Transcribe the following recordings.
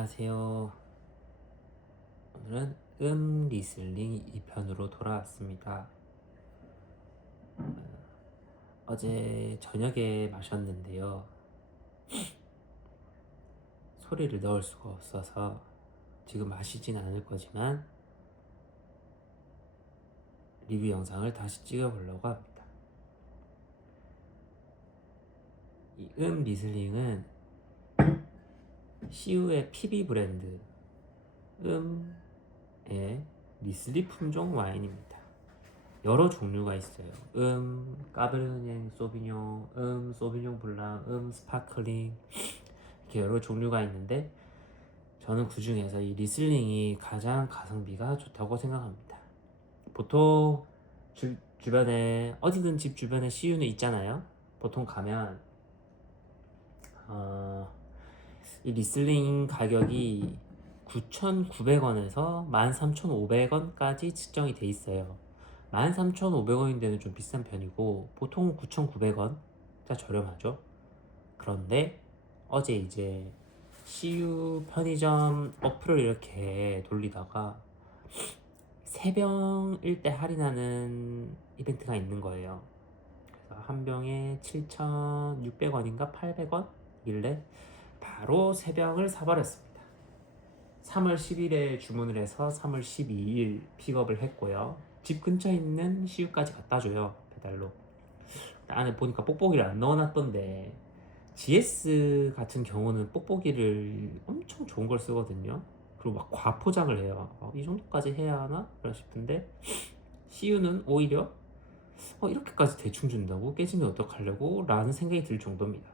안녕하세요. 오늘은 리슬링 2편으로 돌아왔습니다. 어제 저녁에 마셨는데요. 소리를 넣을 수가 없어서 지금 마시진 않을 거지만 리뷰 영상을 다시 찍어보려고 합니다. 이 리슬링은 CU의 PB 브랜드 의 리슬리 품종 와인입니다. 여러 종류가 있어요. 까베르네 소비뇽, 소비뇽 블랑, 스파클링 이렇게 여러 종류가 있는데 저는 그 중에서 이 리슬링이 가장 가성비가 좋다고 생각합니다. 보통 주변에 어디든 집 주변에 CU는 있잖아요. 보통 가면 이 리슬링 가격이 9,900원에서 13,500원까지 측정이 돼 있어요. 13,500원인데는 좀 비싼 편이고 보통 9,900원 진짜 저렴하죠. 그런데 어제 이제 CU 편의점 어플을 이렇게 돌리다가 3병일 때 할인하는 이벤트가 있는 거예요. 그래서 한 병에 7,600원인가 800원 일래 바로 3병을 사버렸습니다. 3월 10일에 주문을 해서 3월 12일 픽업을 했고요. 집 근처에 있는 CU까지 갖다 줘요, 배달로. 안에 보니까 뽁뽁이를 안 넣어놨던데 GS 같은 경우는 뽁뽁이를 엄청 좋은 걸 쓰거든요. 그리고 막 과포장을 해요. 이 정도까지 해야 하나? 그러 싶은데 CU는 오히려 이렇게까지 대충 준다고? 깨지면 어떡하려고? 라는 생각이 들 정도입니다.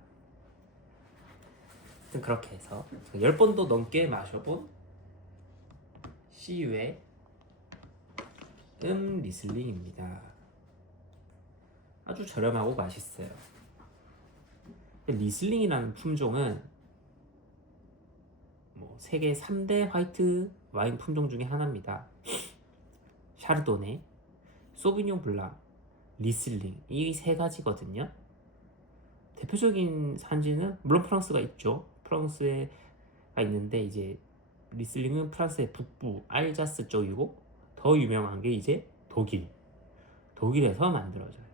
하여튼 그렇게 해서 10번도 넘게 마셔본 CU의 리슬링입니다. 아주 저렴하고 맛있어요. 리슬링이라는 품종은 세계 3대 화이트 와인 품종 중에 하나입니다. 샤르도네, 소비뇽 블랑, 리슬링 이 세 가지거든요. 대표적인 산지는 물론 프랑스가 있죠. 프랑스에가 있는데 이제 리슬링은 프랑스의 북부 알자스 쪽이고 더 유명한 게 이제 독일에서 만들어져요.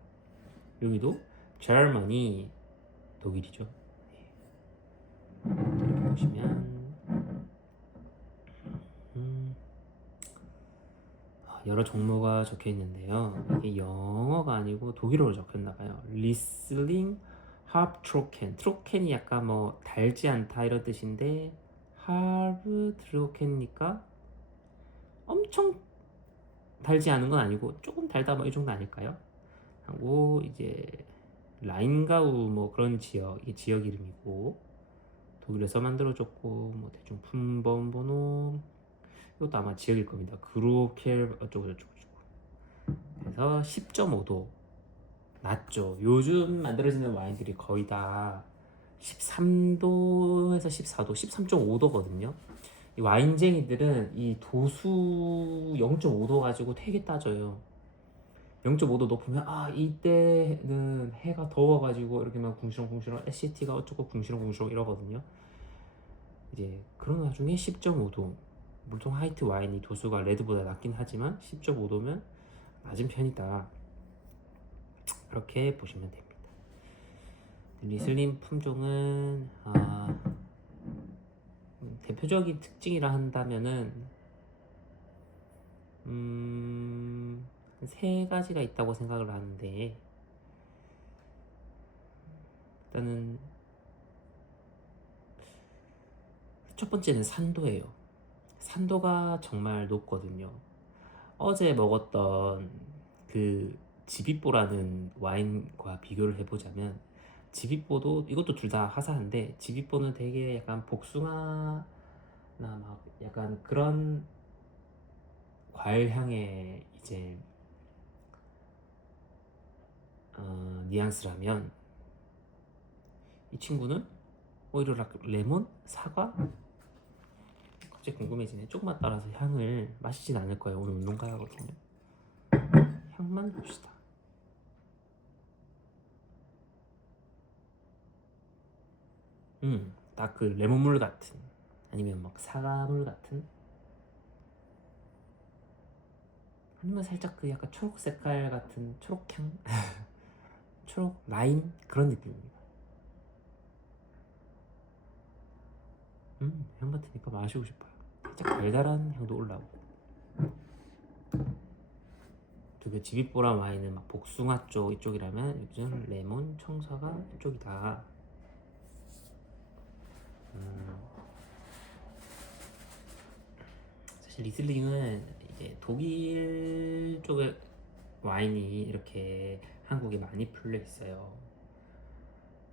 여기도 Germany 독일이죠. 이렇게 보시면 여러 종류가 적혀 있는데요. 이게 영어가 아니고 독일어로 적혔나봐요. 리슬링 하브트로켄. 트로켄이 약간 달지 않다 이런 뜻인데 하브트로켄이니까 엄청 달지 않은 건 아니고 조금 달다 이 정도 아닐까요? 하고 이제 라인가우 그런 이 지역 이름이고 독일에서 만들어졌고 대충 품번 번호 이것도 아마 지역일 겁니다. 그루켈 어쩌고저쩌고. 그래서 10.5도 낮죠. 요즘 만들어지는 와인들이 거의 다 13도에서 14도, 13.5도거든요. 이 와인쟁이들은 이 도수 0.5도 가지고 되게 따져요. 0.5도 높으면 이때는 해가 더워가지고 이렇게 막 궁시렁궁시렁 SCT가 어쩌고 궁시렁궁시렁 이러거든요. 이제 그런 와중에 10.5도 보통 화이트 와인이 도수가 레드보다 낮긴 하지만 10.5도면 낮은 편이다. 그렇게 보시면 됩니다. 리슬린 품종은 대표적인 특징이라 한다면은 세 가지가 있다고 생각을 하는데 일단은 첫 번째는 산도예요. 산도가 정말 높거든요. 어제 먹었던 그 지비뽀라는 와인과 비교를 해보자면 지비뽀도 이것도 둘 다 화사한데 지비뽀는 되게 약간 복숭아나 막 약간 그런 과일 향의 이제 뉘앙스라면 이 친구는 오히려 레몬, 사과 갑자기 궁금해지네. 조금만 따라서 향을 마시진 않을 거예요. 오늘 운동 가야 하거든요. 향만 봅시다. 딱 그 레몬물 같은 아니면 막 사과물 같은, 아니면 살짝 그 약간 초록 색깔 같은 초록향, 초록 라임 그런 느낌입니다. 향 맡으니까 마시고 싶어요. 살짝 달달한 향도 올라오고. 그 지빗보라 와인은 막 복숭아 쪽 이쪽이라면 여기는 레몬, 청사가 이쪽이다. 사실 리슬링은 이제 독일 쪽의 와인이 이렇게 한국에 많이 풀려 있어요.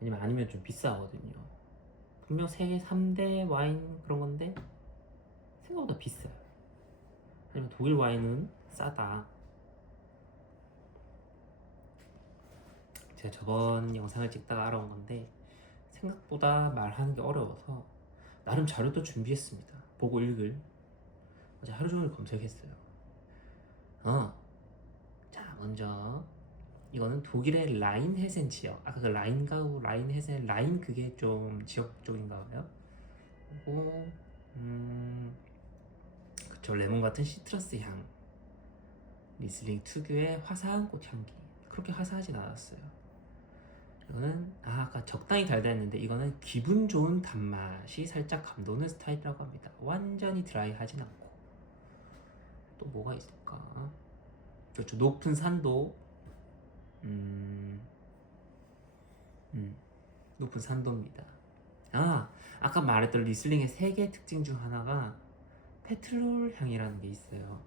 왜냐면 아니면 좀 비싸거든요. 분명 세계 3대 와인 그런 건데 생각보다 비싸요. 하지만 독일 와인은 싸다. 제가 저번 영상을 찍다가 알아온 건데 생각보다 말하는 게 어려워서 나름 자료도 준비했습니다. 보고 읽을. 어제 하루 종일 검색했어요. 자, 먼저 이거는 독일의 라인헤센 지역. 아까 그 라인가우, 라인헤센, 라인 그게 좀 지역 쪽인가 봐요. 그리고 그쵸, 레몬 같은 시트러스 향. 리슬링 특유의 화사한 꽃향기. 그렇게 화사하진 않았어요. 이거는 아까 적당히 달다 했는데 이거는 기분 좋은 단맛이 살짝 감도는 스타일이라고 합니다. 완전히 드라이하진 않고. 또 뭐가 있을까? 그렇죠, 높은 산도. 음, 높은 산도입니다. 아까 말했던 리슬링의 세 개의 특징 중 하나가 페트롤 향이라는 게 있어요.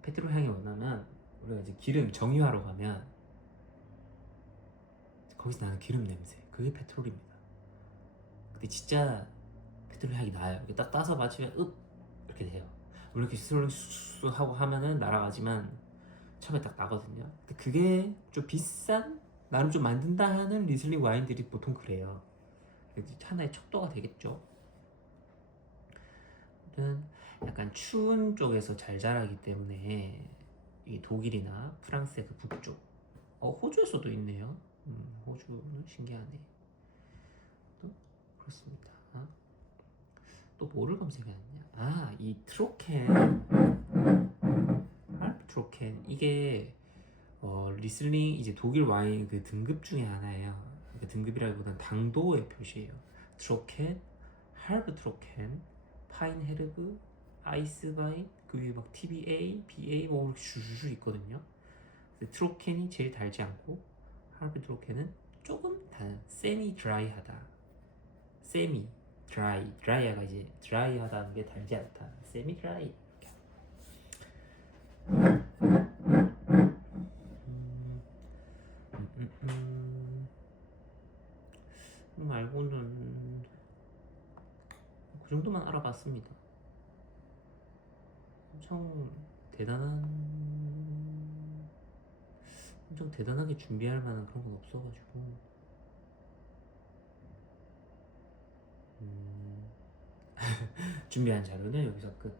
페트롤 향이 뭐냐면 우리가 이제 기름 정유하러 가면 거기서 나는 기름 냄새, 그게 페트롤입니다. 근데 진짜 페트롤 향이 나요. 이렇게 딱 따서 마시면 이렇게 돼요. 우리 이렇게 스르르 하고 하면은 날아가지만 처음에 딱 나거든요. 근데 그게 좀 비싼, 나름 좀 만든다 하는 리슬링 와인들이 보통 그래요. 하나의 척도가 되겠죠. 아무튼 약간 추운 쪽에서 잘 자라기 때문에 이 독일이나 프랑스의 그 북쪽, 호주에서도 있네요. 호주는 신기하네. 또 그렇습니다. 또 뭐를 검색해놨냐? 이 트로켄, 알프 트로켄, 이게 리슬링 이제 독일 와인 그 등급 중에 하나예요. 그 등급이라기보다는 당도의 표시예요. 트로켄, 할브 트로켄, 파인헤르브, 아이스바인, 그 위에 막 TBA, BA 뭐 이렇게 슈슈 있거든요. 트로켄이 제일 달지 않고 할브 트로켄은 조금 세미 드라이하다. 세미 드라이가 이제 드라이하다는 게 달지 않다. 세미 드라이. 말고는 그 정도만 알아봤습니다. 엄청 대단하게 준비할 만한 그런 건 없어가지고 준비한 자료는 여기서 끝.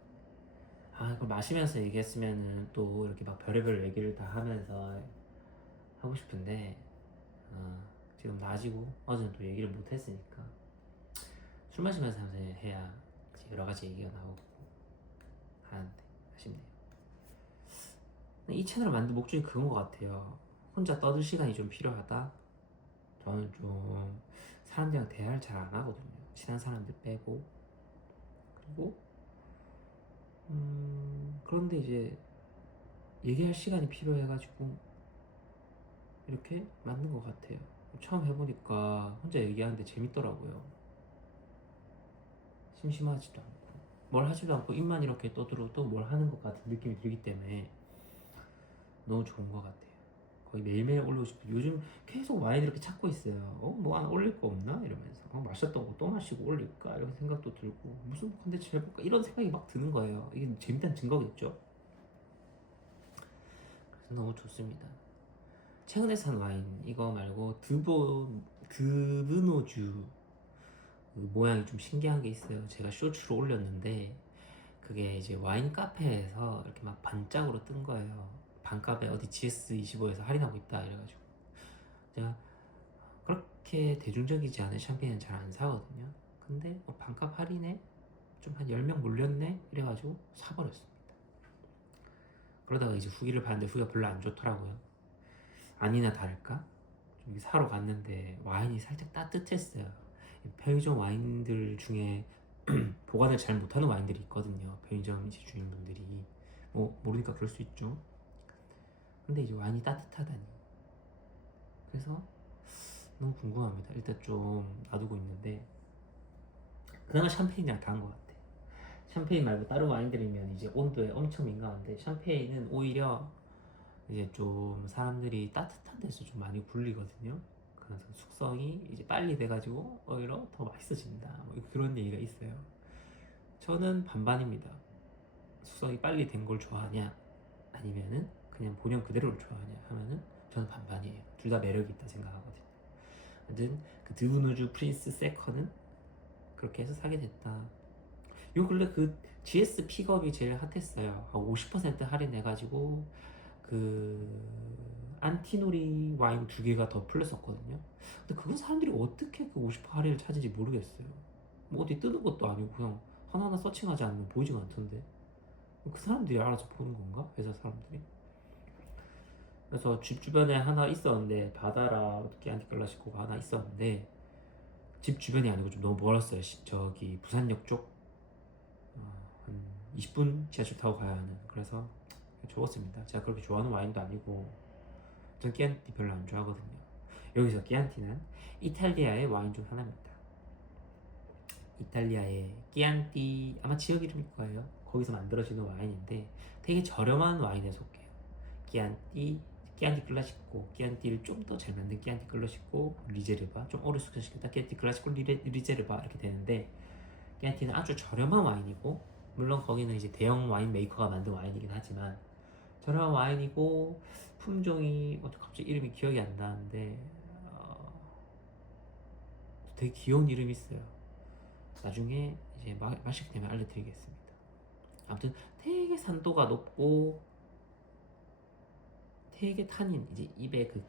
그걸 마시면서 얘기했으면은 또 이렇게 막 별의별 얘기를 다 하면서 하고 싶은데 지금 낮이고 어제는 또 얘기를 못 했으니까 술 마시면서 해야 여러 가지 얘기가 나오고 하는데 아쉽네요. 이 채널을 만든 목적이 그건 것 같아요. 혼자 떠들 시간이 좀 필요하다. 저는 좀 사람들이랑 대화를 잘 안 하거든요. 친한 사람들 빼고. 그리고 그런데 이제 얘기할 시간이 필요해가지고 이렇게 만든 것 같아요. 처음 해보니까 혼자 얘기하는데 재밌더라고요. 심심하지도 않고 뭘 하지도 않고 입만 이렇게 떠들어도 뭘 하는 것 같은 느낌이 들기 때문에 너무 좋은 것 같아요. 거의 매일매일 올리고 싶어요. 요즘 계속 와인 이렇게 찾고 있어요. 뭐 하나 올릴 거 없나? 이러면서 마셨던 거 또 마시고 올릴까? 이런 생각도 들고 무슨 컨텐츠 해볼까? 이런 생각이 막 드는 거예요. 이게 재밌다는 증거겠죠? 그래서 너무 좋습니다. 최근에 산 와인 이거 말고 드브노주 그 모양이 좀 신기한 게 있어요. 제가 쇼츠로 올렸는데 그게 이제 와인 카페에서 이렇게 막 반짝으로 뜬 거예요. 반값에 어디 GS25에서 할인하고 있다 이래가지고 제가 그렇게 대중적이지 않은 샴페인은 잘 안 사거든요. 근데 반값 할인에 좀 한 10명 몰렸네 이래가지고 사버렸습니다. 그러다가 이제 후기를 봤는데 후기가 별로 안 좋더라고요. 아니나 다를까 좀 사러 갔는데 와인이 살짝 따뜻했어요. 편의점 와인들 중에 보관을 잘 못하는 와인들이 있거든요. 편의점 이제 주인분들이 뭐 모르니까 그럴 수 있죠. 근데 이제 와인이 따뜻하다니. 그래서 너무 궁금합니다. 일단 좀 놔두고 있는데 그나마 샴페인이랑 다른 것 같아. 샴페인 말고 다른 와인들이면 이제 온도에 엄청 민감한데 샴페인은 오히려 이제 좀 사람들이 따뜻한 데서 좀 많이 굴리거든요. 그래서 숙성이 이제 빨리 돼가지고 오히려 더 맛있어진다. 뭐 그런 얘기가 있어요. 저는 반반입니다. 숙성이 빨리 된 걸 좋아하냐 아니면은 그냥 본연 그대로를 좋아하냐 하면은 저는 반반이에요. 둘 다 매력이 있다 생각하거든요. 아무튼 그 드브누주 프린스 세컨은 그렇게 해서 사게 됐다. 요 근래 그 GS 픽업이 제일 핫했어요. 50% 할인해가지고 그 안티노리 와인 2개가 더 풀렸었거든요. 근데 그건 사람들이 어떻게 그 50% 할인을 찾은지 모르겠어요. 뭐 어디 뜨는 것도 아니고 그냥 하나하나 서칭하지 않으면 보이지가 않던데. 그 사람들이 알아서 보는 건가? 회사 사람들이? 그래서 집 주변에 하나 있었는데 바다라 끼안티 클라시코가 하나 있었는데 집 주변이 아니고 좀 너무 멀었어요. 저기 부산역 쪽 한 20분 지하철 타고 가야 하는. 그래서 좋았습니다. 제가 그렇게 좋아하는 와인도 아니고 전 끼안티 별로 안 좋아하거든요. 여기서 끼안티는 이탈리아의 와인 중 하나입니다. 이탈리아의 끼안티 아마 지역 이름일 거예요. 거기서 만들어지는 와인인데 되게 저렴한 와인에 속해요. 끼안티 클라시코, 끼안티를 좀 더 잘 만든 끼안티 클라시코, 리제르바, 좀 오래 숙성시켰다 끼안티 클라시코, 리제르바 이렇게 되는데 끼안티는 아주 저렴한 와인이고 물론 거기는 이제 대형 와인 메이커가 만든 와인이긴 하지만 저렴한 와인이고 품종이 갑자기 이름이 기억이 안 나는데 되게 귀여운 이름이 있어요. 나중에 이제 마시게 되면 알려드리겠습니다. 아무튼 되게 산도가 높고 되게 탄닌 이제 입에 그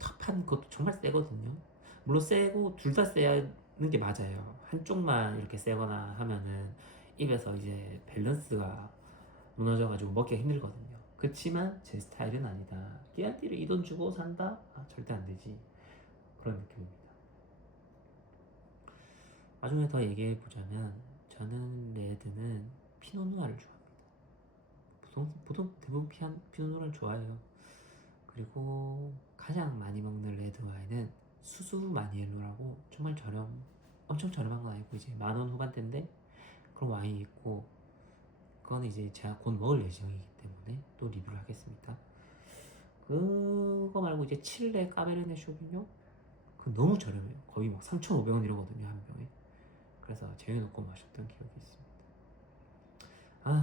텁텁한 것도 정말 세거든요. 물론 세고 둘 다 세는 게 맞아요. 한쪽만 이렇게 세거나 하면은 입에서 이제 밸런스가 무너져가지고 먹기가 힘들거든요. 그렇지만 제 스타일은 아니다. 끼안띠를 이 돈 주고 산다? 절대 안 되지. 그런 느낌입니다. 나중에 더 얘기해 보자면 저는 레드는 피노누아를 좋아합니다. 보통 대부분 피노누아를 좋아해요. 그리고 가장 많이 먹는 레드 와인은 수수 마니엘로라고 정말 엄청 저렴한 건 아니고 이제 10,000원 후반대인데 그런 와인이 있고 그거는 이제 제가 곧 먹을 예정이기 때문에 또 리뷰를 하겠습니다. 그거 말고 이제 칠레 까베르네 쇼비뇽 그 너무 저렴해요. 거의 막 3,500원 이러거든요 한 병에. 그래서 쟁여놓고 마셨던 기억이 있습니다.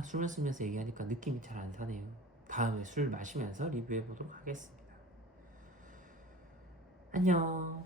술 마시면서 얘기하니까 느낌이 잘 안 사네요. 다음에 술 마시면서 리뷰해 보도록 하겠습니다. 안녕.